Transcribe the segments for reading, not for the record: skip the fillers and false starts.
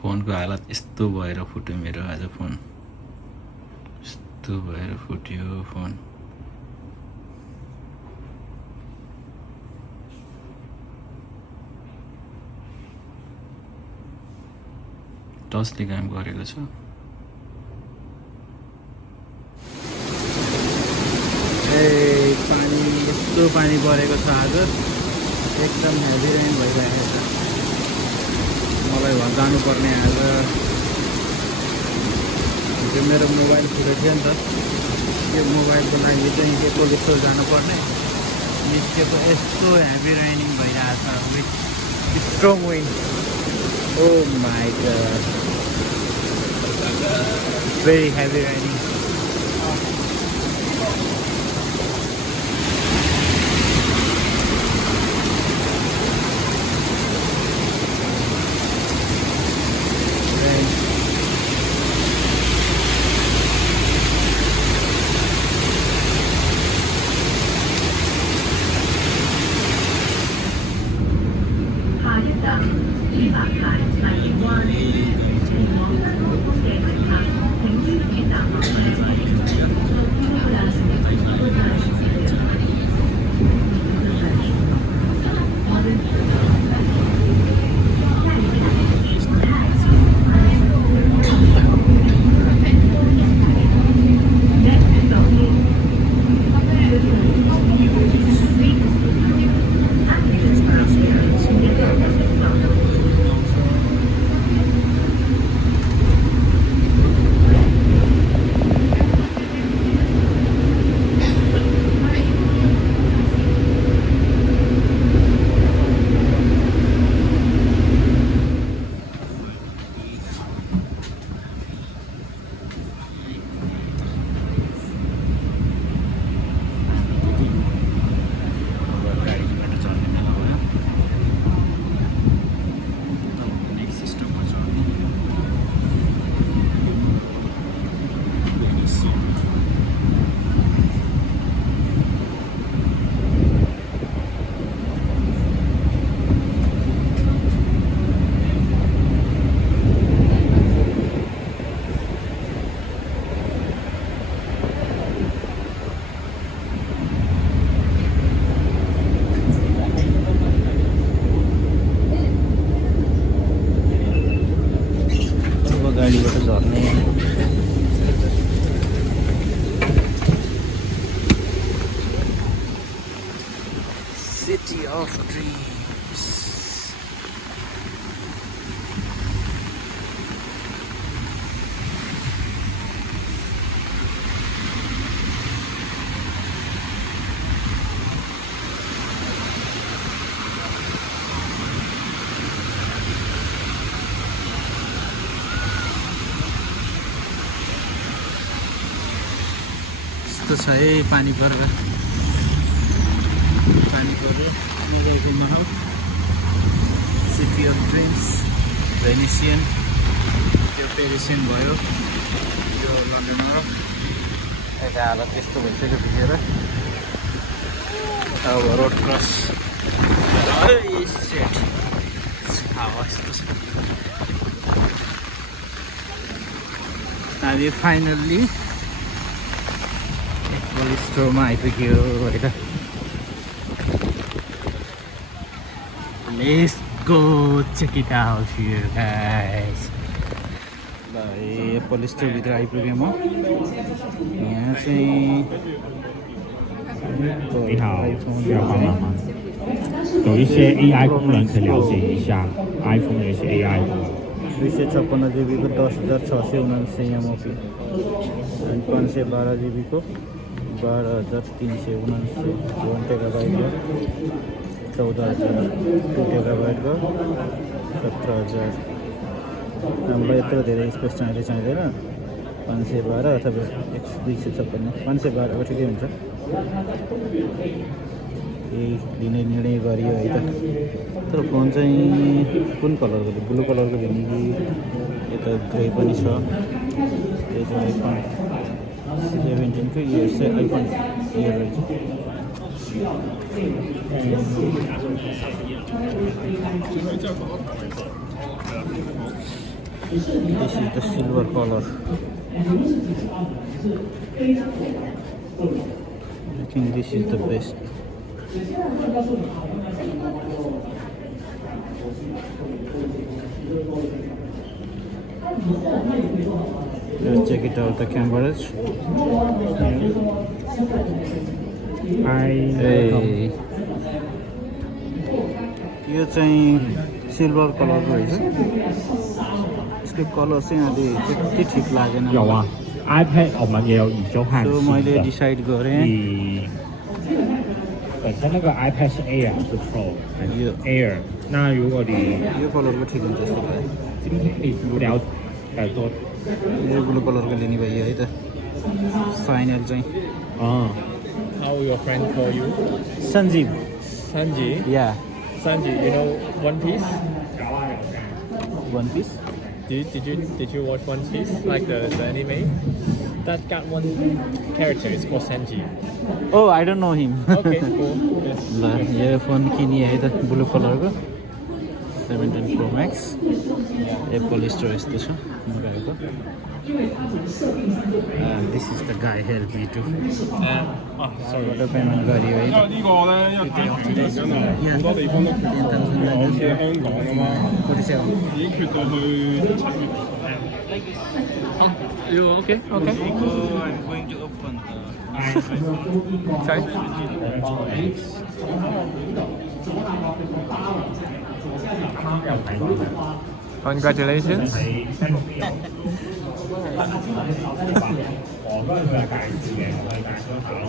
फोनको हालत यस्तो भएर फुट्यो मेरो आज फोन यस्तो भएर फुट्यो फोन टचले काम गरेको छु पानी यस्तो पानी परेको छ आज एकदम हेभी रेन भइरहेको छ मलाई जानुपर्ने आज त्यो मेरो मोबाइल फुटेको थियो नि त त्यो मोबाइलको लागि चाहिँ के पोलिसो जानुपर्ने निस्केको यस्तो हेभी रेनिङ भइरहेको छ with strong wind oh my God very heavy raining गाडीबाट झर्ने सिटी अफ ड्रिम्स तो छ है पानी परेर यहाँको महल सिटी अफ ड्रिम्स भेनिसियन त्यो पेरिसियन भयो यो लन्डन हो यता हालत यस्तो भइसक्यो भिजेर अब रोड क्रस सेट हावा यस्तो छ हामी फाइनल्ली स्टोरमा आइपुग्यो है त let's go check it out here guys ल एप्पल स्टोरभित्र आइपुगेँ म यहाँ चाहिँ 你好，需要帮忙吗？有一些 AI 功能可以了解一下 iPhone 的一些 AI 功能。 256 GB को 10,679 MOP अनि 512 GB को 12,379 1 TB को 14,000 2 TB को 17,000 हामीलाई यत्रो धेरै स्पेस चाहिँदैन 512 अथवा 256 512 ठिकै हुन्छ यही लिने निर्णय गरियो है त तर फोन चाहिँ कुन कलरको ब्लू कलरको लिने कि यता ग्रे पनि छ यो चाहिँ आइफोन 17 को इयर चाहिँ आइफोन इयर रहेछ This is the silver color. I think this is the best. Let's check it out, the cameras. Hey. यो चाहिँ सिल्भर कलरको रहेछ यसको कलर चाहिँ अलि त्यति ठिक लागेन 有啊，iPad 我们也有以旧换 सो 新 मैले 的。 डिसाइड गरेँ 你本身那个 iPad 是 Air 是 Pro 还是यो Air？那如果你 यो कलरको ठिक हुन्छ जस्तो लाग्यो 今天你无聊多 यो ब्लू कलरको लिने भयो है त फाइनल चाहिँ 啊， How your friend call you? Sanjeev Sanji. या Sanji, you know One Piece? One Piece Did you watch One Piece? Like the anime? That got one character. It's called Sanji. Oh I don't know him Okay, cool. Yes. ल यो phone किनिए है त blue कलरको 17 Pro Max Apple store यस्तो छ मगाएको this is the guy help me to Sorry. Payment गरियो है 因為呢個咧，因為地鐵真係好多地方都缺到，好似香港啊嘛，已經缺到去7月。 You okay? Okay. I'm going to open Sorry. Congratulations. 我都係佢係介紹嘅，我可以介紹一下咯。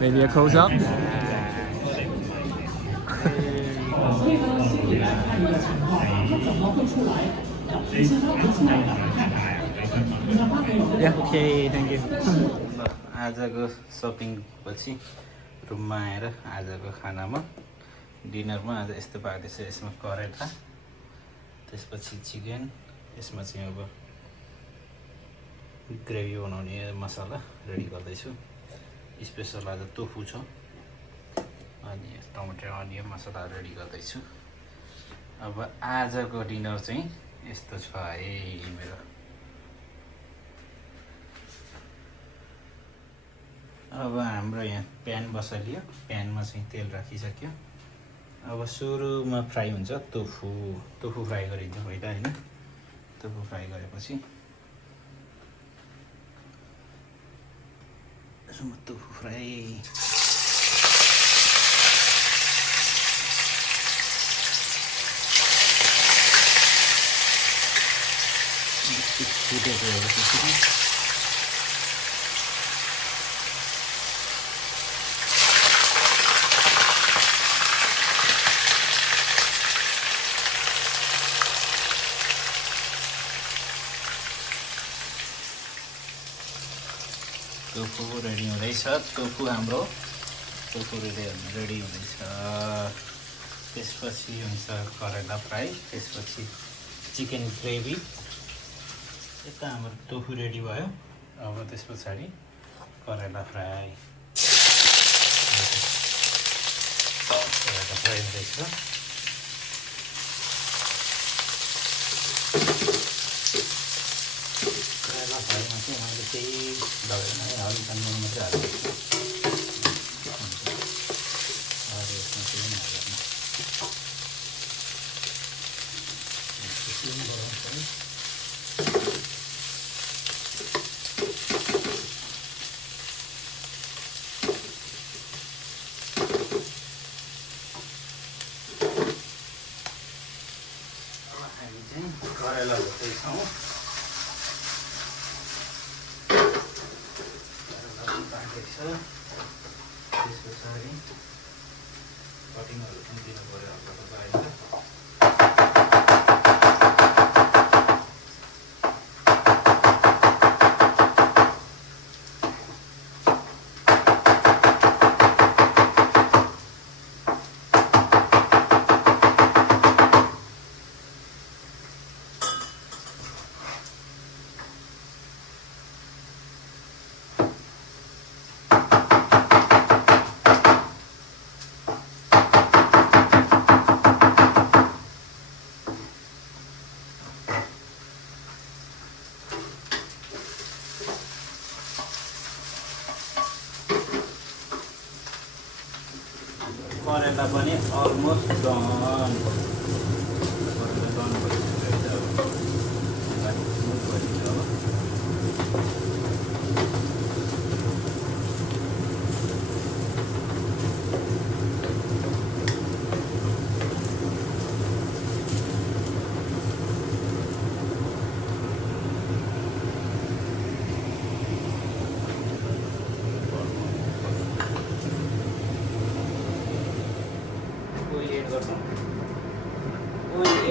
Maybe a close up. Yeah. Okay, thank you. ल आजको shopping पछि रुममा आएर आजको खानामा डिनरमा आज यस्तो पाक्दैछ यसमा करेला त्यसपछि चिकन यसमा चाहिँ अब ग्रेभी बनाउने मसला रेडी गर्दैछु स्पेसल आज टोफु छ अनि टमाटर अनियन मसला रेडी गर्दैछु अब आजको डिनर चाहिँ यस्तो छ है मेरो अब हाम्रो यहाँ प्यान बसालियो प्यानमा चाहिँ तेल राखिसक्यो अब सुरुमा फ्राई हुन्छ टोफु फ्राई गरिन्छ पहिला होइन टोफु फ्राई गरेपछि यसमा टोफु फ्राई फुटेको टोफु रेडी हुँदैछ टोफु हाम्रो टोफु रेडी हुँदैछ त्यसपछि हुन्छ करेला फ्राई त्यसपछि चिकन ग्रेभी यता हाम्रो टोफु रेडी भयो अब त्यस पछाडि करेला फ्राई करेला फ्राई हुँदैछ करेला फ्राईमा चाहिँ मैले केही दबाईन है हल्का नुन मात्रै हालेको छु अरू यसमा केही पनि हालेन हामी चाहिँ करेला भर्दैछौँ त्यस पछाडि कटिङहरू पनि दिनु पऱ्यो हल्का गराइन्छ यता पनि अलमोस्ट डन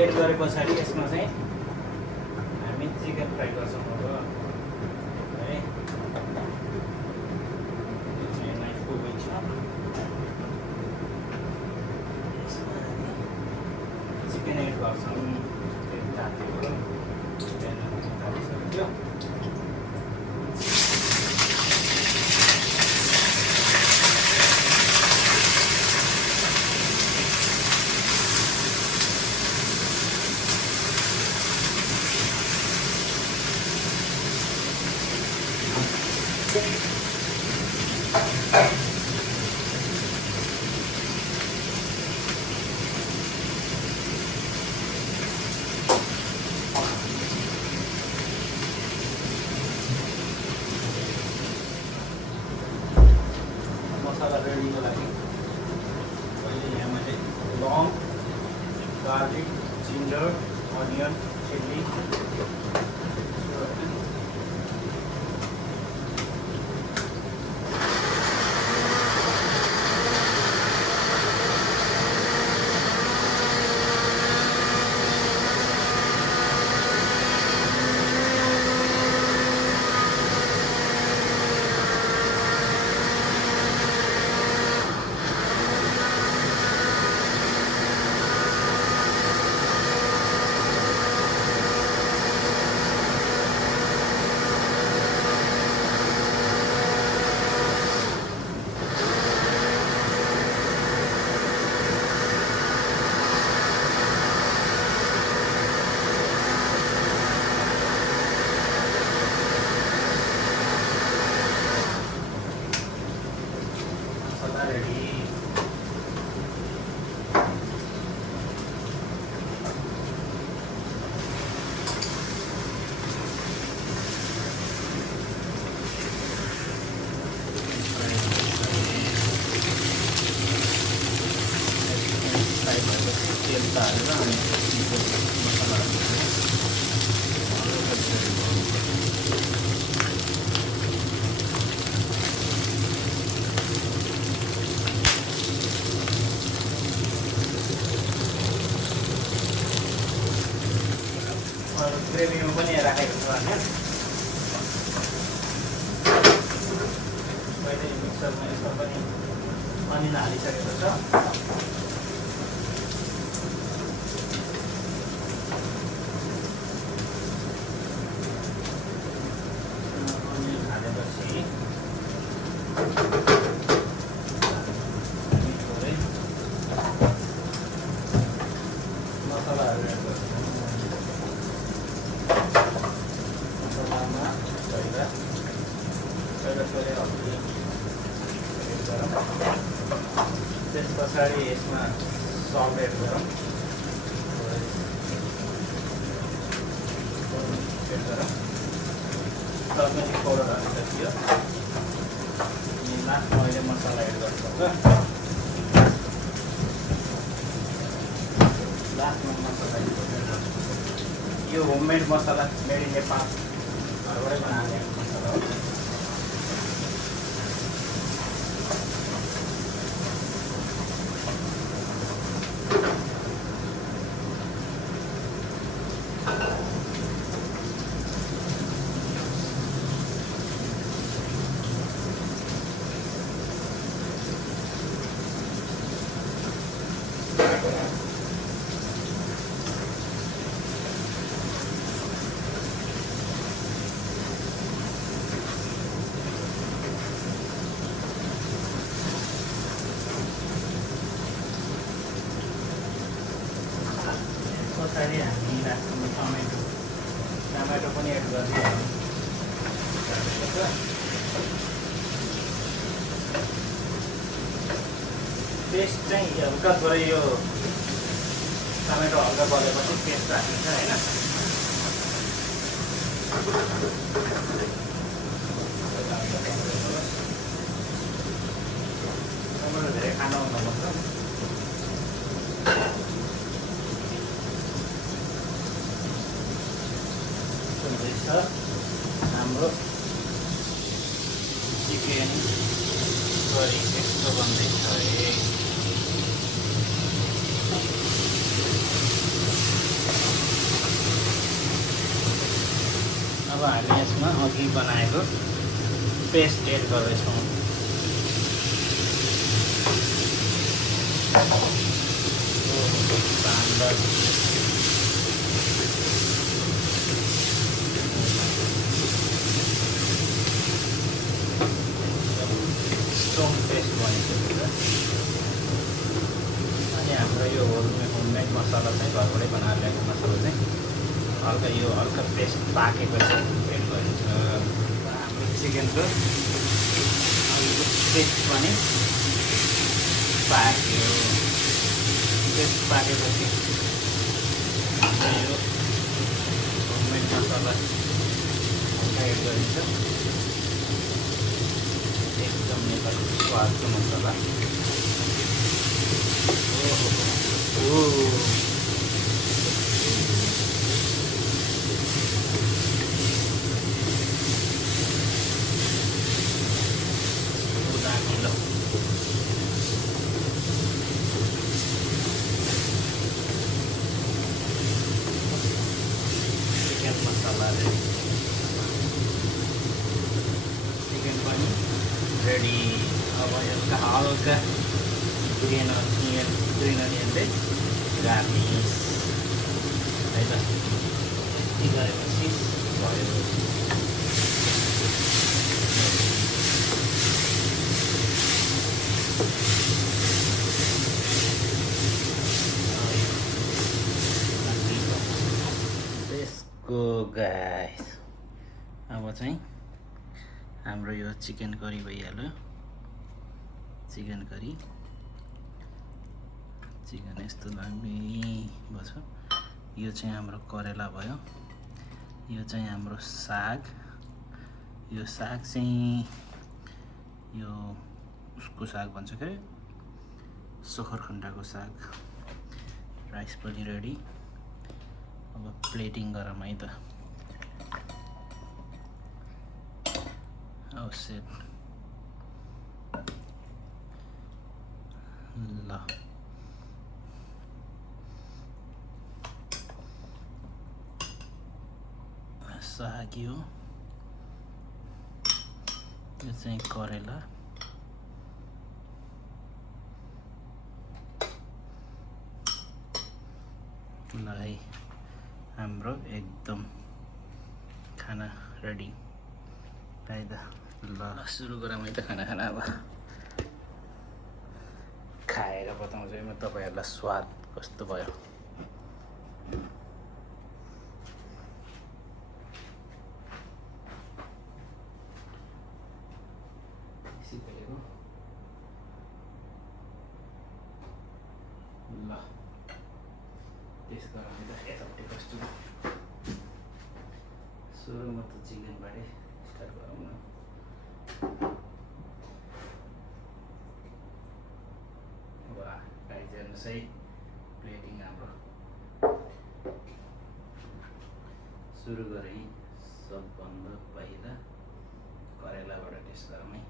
एड गरे पछाडि यसमा चाहिँ हामी चिकन फ्राई गर्छौँ अब है यो चाहिँ नाइफको वेट छ चिकन एड गर्छौँ तातिसक्यो मसाला रेडीको लागि अहिले यहाँ मैले long garlic ginger onion chilli तेल तारेर अनि मसलाहरू ग्रेभीमा पनि राखेको छ होइन पहिले मिक्सरमा यसमा पनि अनियन हालिसकेको छ मसलाहरू एड गर्छौँ मसलामा पहिला छोरे हल्दी एड गरौँ त्यस पछाडि यसमा सल्ट एड गरौँ तर्कारी पाउडर हालिसकियो अनि लास्टमा अहिले मसला एड गर्नुपर्छ लास्टमा मसला यो homemade masala made in Nepal घरबाटै बनाउने मसला हो पछाडि हामी राख्छौँ टमाटो पनि एड गरिदिन्छौँ पेस्ट चाहिँ हल्का थोरै यो टमेटो हल्का गलेपछि पेस्ट राखिन्छ होइन। टमेटो धेरै खान नपर्छ। हाम्रो चिकन करी यस्तो बन्दैछ है। अब हामी यसमा अघि बनाएको पेस्ट एड गर्दैछौँ। स्ट्रङ पेस्ट बनिसकेको छ। अनि हाम्रो यो होममेड मसला चाहिँ घरबाटै बनाएर ल्याएको मसला चाहिँ हल्का पेस्ट पाकेपछि एड गरिन्छ। हाम्रो चिकनको पेस्ट पनि पाक्यो। पेस्ट पाकेपछि यो होममेड मसला हल्का एड गरिन्छ। एकदम नेपाली स्वादको मसला। चिकन मसला चिकन पनि रेडी। अब यसका हल्का ग्रिन अनियनले गार्निस है त यति गरेपछि भयो। त्यसको गाइस अब चाहिँ हाम्रो यो चिकन करी भइहाल्यो। चिकन करी चिकन यस्तो दामी भन्छ। यो चाहिँ हाम्रो करेला भयो। यो चाहिँ हाम्रो साग। यो साग चाहिँ यो उसको साग भन्छ के सखरखण्डाको साग। राइस पनि रेडी। अब प्लेटिङ गरौँ है त। अवश्य ल साग यो चाहिँ करेला। ल है हाम्रो एकदम खाना रेडी है त। ल सुरु गरौँ है त खाना खाना। अब खाएर बताउँछु म तपाईँहरूलाई स्वाद कस्तो भयो। ल टेस्ट गरौँ है त यतापट्टि कस्तो। सुरुमा त चिकनबाटै स्टार्ट गरौँ न। वाह गाइस हेर्नुहोस् है प्लेटिङ हाम्रो सुरु गरेँ। सबभन्दा पहिला करेलाबाट टेस्ट गरौँ है।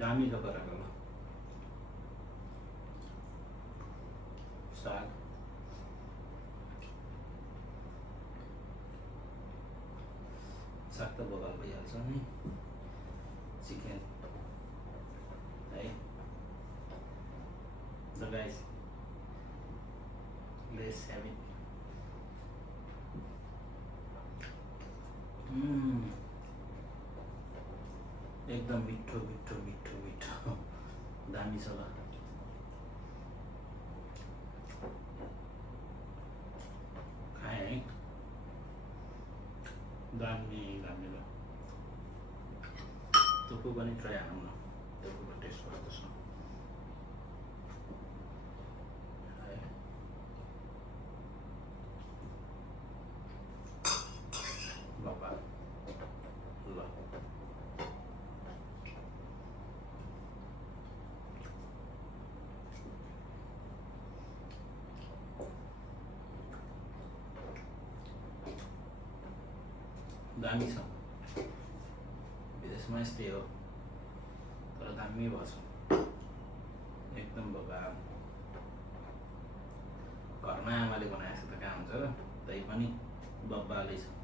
दामी छ करेला। साग साग त बगाल भइहाल्छ नि। चिकन है ल गाइस लेट्स हैव इट। एकदम मिठो मिठो मिठो मिठो दामी छ ल। खाएँ है दामी दामी ल। त्यो टोफू पनि ट्राई हानौँ न टोफूको टेस्ट कस्तो छ बाबा ल दामी छ विदेशमा यस्तै हो तर दामी भएछ एकदम बाबा घरमा आमाले बनाएको त कहाँ हुन्छ र तै पनि बब्बाले छ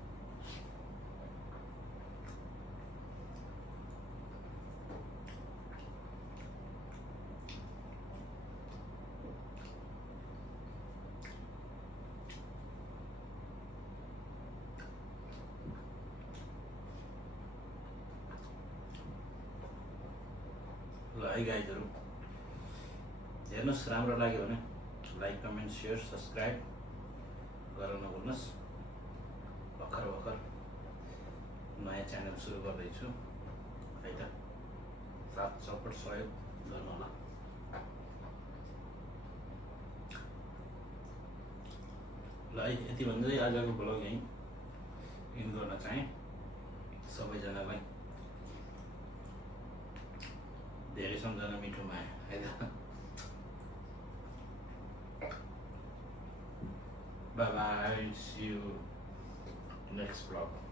ल है गाइजहरू हेर्नुहोस् राम्रो लाग्यो भने लाइक कमेन्ट सेयर सब्सक्राइब गर्न नभुल्नुहोस् भर्खर नयाँ च्यानल सुरु गर्दैछु है त साथ सपोर्ट सहयोग गर्नु होला ल है यति भन्दै आजको ब्लग यहीँ इन गर्न चाहेँ सबैजनालाई धेरै सम्झना मिठो माया है त Bye bye, see you next vlog.